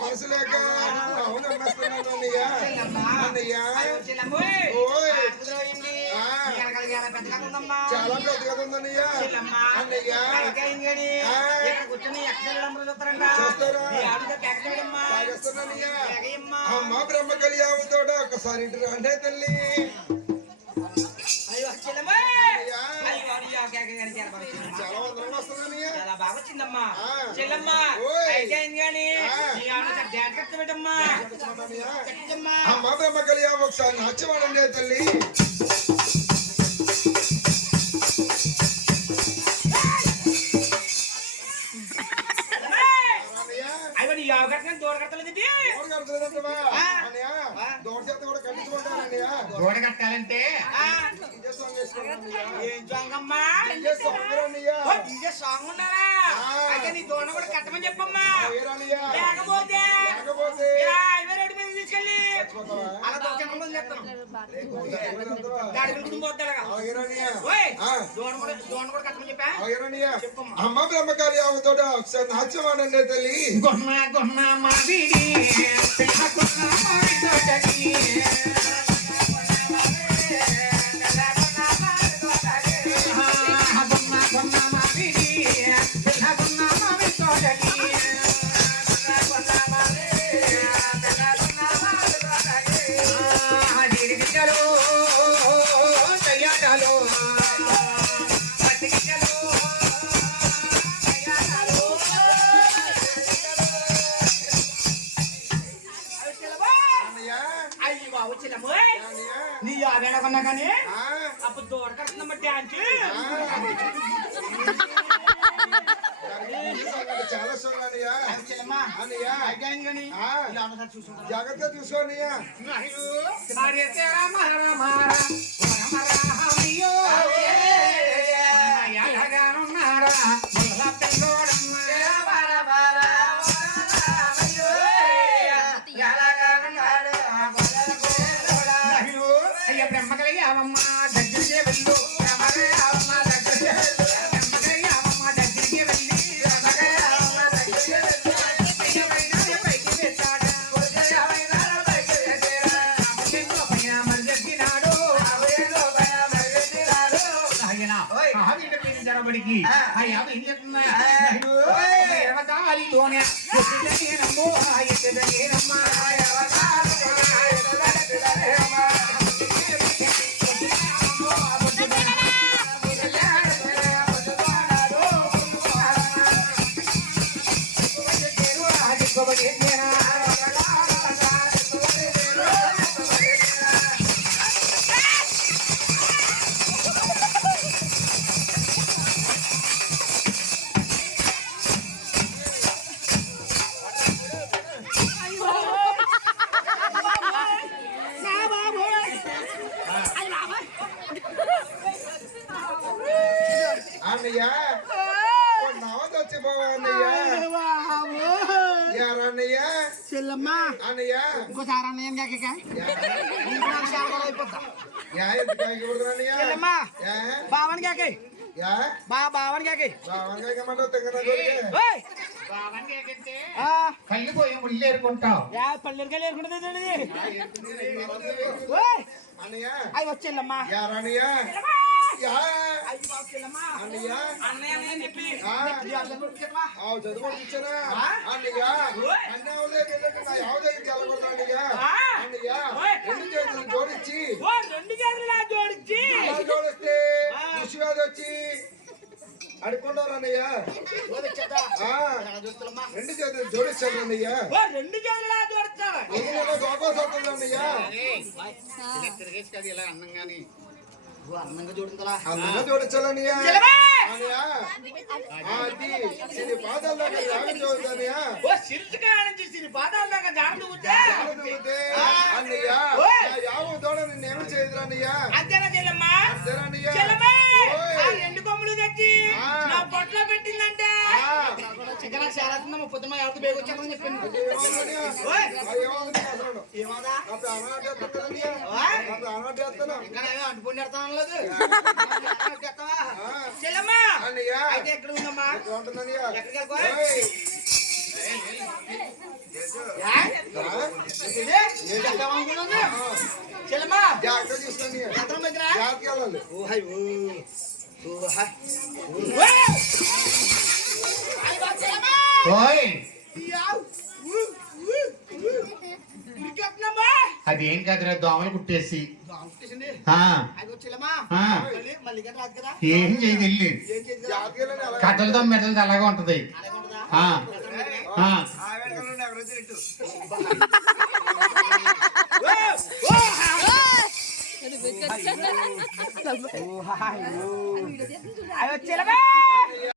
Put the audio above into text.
మనసు లేక అవును అన్నస్తున్నాను అన్నయ్య అన్నయ్య చాలా పెద్దగా ఉందన్నయ్య అన్నయ్య అమ్మ బ్రహ్మ కలియావుతోడ ఒకసారి ఇంటి అంటే తల్లి చాలా వందరంగా వస్తుందన్నయ్య చాలా బాగా వచ్చిందమ్మా చెల్లమ్మా అమ్మ బ్రహ్మ కలియా ఒకసారి నచ్చవాడండి తల్లి గోడ కట్టాలంటే సాంగ్ ఉన్నారా అయితే నీ దోణ కూడా కట్టమని చెప్పమ్మా లేకపోతే తీసుకెళ్ళి అలా దోషం చెప్తాను అమ్మ బ్రహ్మకారి ఆమెతో ఒకసారి నాట్యమాడండి తల్లి గొన్న గొన్న మావిడి నీ ఆవేళకున్నా కానీ అప్పుడు దూరకడుతుందమ్మా డ్యాన్స్ చాలా జాగ్రత్తగా చూసుకోండి బ్రహ్మకలయ్యావమ్మా దగ్గరికి వెళ్ళు జరబడికి అన్నయ్య నవదొచ్చి పోవా అన్నయ్య యారన్నయ్య చెల్లమ్మా అన్నయ్య ఇంకోసారి అన్నయ్య అయిపోతా చెల్లమ్మా బావన్ కాకి బావన్ కాకి కళ్ళిపోయి ముళ్ళు ఏరుకుంటావు పల్లెరుకాయలు ఏరుకుంటుంది అవి వచ్చేళ్ళమ్మా యారన్నయ్య చదువు ఇచ్చారా అన్నయ్య అన్న యావ దగ్గరికి వెళ్ళకూడదు అన్నయ్య రెండు చేతులు జోడించి జోడిస్తే విషయాలు వచ్చి అడుక్కున్నారు అన్నయ్య రెండు చేతులు జోడిస్తాడు అన్నయ్య రెండు చేతులు అవకాశం అవుతుంది అన్నయ్య అన్నంగాని అందంగా జోడించాలన్నయ్య అది పాదాల దాకా యాగం చదువుతానయ్య పాదాల దాకా అన్నయ్య యావ దోడ నిన్నేమి చేయదురా అన్నయ్య అంతేనా చెల్లమ్మా అంతేనా అన్నయ్య రెండు కొమ్ములు తెచ్చి ఆ. నా పొట్లో పెట్టిందంటే ఆ. చికెన్ చేరేస్తుందా పొద్దున్న ఎవరితో బేగు వచ్చామని చెప్పింది ఏమవుతుందయ్యా? ఓయ్. ఏమవుతుంది అసలు? ఏమోదా నా ప్రాణం అడ్డేస్తుందయ్యా. ఓయ్. నా ప్రాణం అడ్డేస్తున్నా. ఇంకా ఏమో అంటుకొని పెడతాను లేదు ఆ. చెల్లమ్మా అన్నయ్యా. అయితే ఎక్కడ ఉందమ్మా ఎక్కడ ఉంటుందయ్యా? ఎక్కడికి వెళ్ళిపో? ఏయ్. చెల్లమ్మా జాగ్రత్త చూసుకోండి. ఎంత మధ్యన జాగ్రత్తగా వెళ్ళాలి. ఓ హాయ్ ఓ హాయ్ ఓయ్ ఉరికెత్తున్నామా అదేం కదరా దోమలు కుట్టేసి ఆ, చెల్లమ్మా ఆ, మళ్ళీ కదా రాదు కదా ఏం చేయదు వెళ్ళి ఏం చేసి జాగ్రత్తగా వెళ్ళండి. అలాగే. కట్టలతో మెటలతో అలాగే ఉంటది అలాగే ఉంటుందా ఆ, ఆ. అయ్యో చెల్లమ్మా